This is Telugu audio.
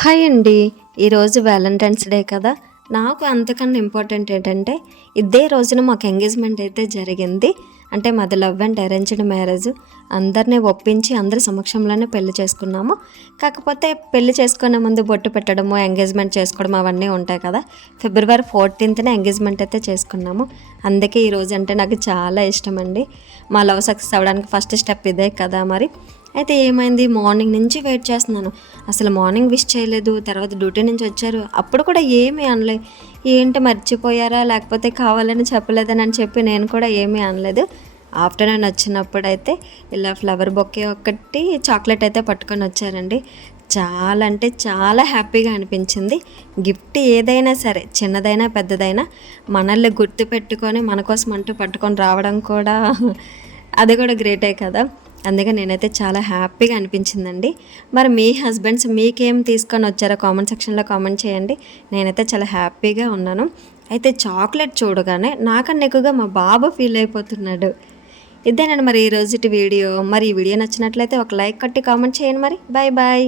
హాయ్ అండి. ఈరోజు వ్యాలంటైన్స్ డే కదా! నాకు అంతకన్నా ఇంపార్టెంట్ ఏంటంటే, ఇదే రోజున మాకు ఎంగేజ్‌మెంట్ అయితే జరిగింది. అంటే మాది లవ్ అండ్ అరేంజ్డ్ మ్యారేజ్. అందరిని ఒప్పించి అందరి సమక్షంలోనే పెళ్లి చేసుకున్నాము. కాకపోతే పెళ్లి చేసుకునే ముందు బొట్టు పెట్టడము, ఎంగేజ్‌మెంట్ చేసుకోవడం అవన్నీ ఉంటాయి కదా! ఫిబ్రవరి 14న ఎంగేజ్‌మెంట్ అయితే చేసుకున్నాము. అందుకే ఈరోజు అంటే నాకు చాలా ఇష్టమండి. మా లవ్ సక్సెస్ అవ్వడానికి ఫస్ట్ స్టెప్ ఇదే కదా మరి. అయితే ఏమైంది, మార్నింగ్ నుంచి వెయిట్ చేస్తున్నాను. అసలు మార్నింగ్ విష్ చేయలేదు. తర్వాత డ్యూటీ నుంచి వచ్చారు. అప్పుడు కూడా ఏమీ అనలే. ఏంటి మర్చిపోయారా? లేకపోతే కావాలని చెప్పలేదని చెప్పి నేను కూడా ఏమీ అనలేదు. ఆఫ్టర్‌నూన్ వచ్చినప్పుడైతే ఇలా ఫ్లవర్ బొకే ఒకటి, చాక్లెట్ అయితే పట్టుకొని వచ్చారండి. చాలా అంటే చాలా హ్యాపీగా అనిపించింది. గిఫ్ట్ ఏదైనా సరే, చిన్నదైనా పెద్దదైనా మనల్ని గుర్తుపెట్టుకొని మన కోసం అంటూ పట్టుకొని రావడం కూడా అది కూడా గ్రేటే కదా! అందుకే నేనైతే చాలా హ్యాపీగా అనిపించిందండి. మరి మీ హస్బెండ్స్ మీకేం తీసుకొని వచ్చారో కామెంట్ సెక్షన్‌లో కామెంట్ చేయండి. నేనైతే చాలా హ్యాపీగా ఉన్నాను. అయితే చాక్లెట్ చూడగానే నాకన్నా ఎక్కువగా మా బాబు ఫీల్ అయిపోతున్నాడు. ఇదేనండి మరి ఈ రోజుటి వీడియో. మరి ఈ వీడియో నచ్చినట్లయితే ఒక లైక్ కొట్టి కామెంట్ చేయండి మరి. Bye bye.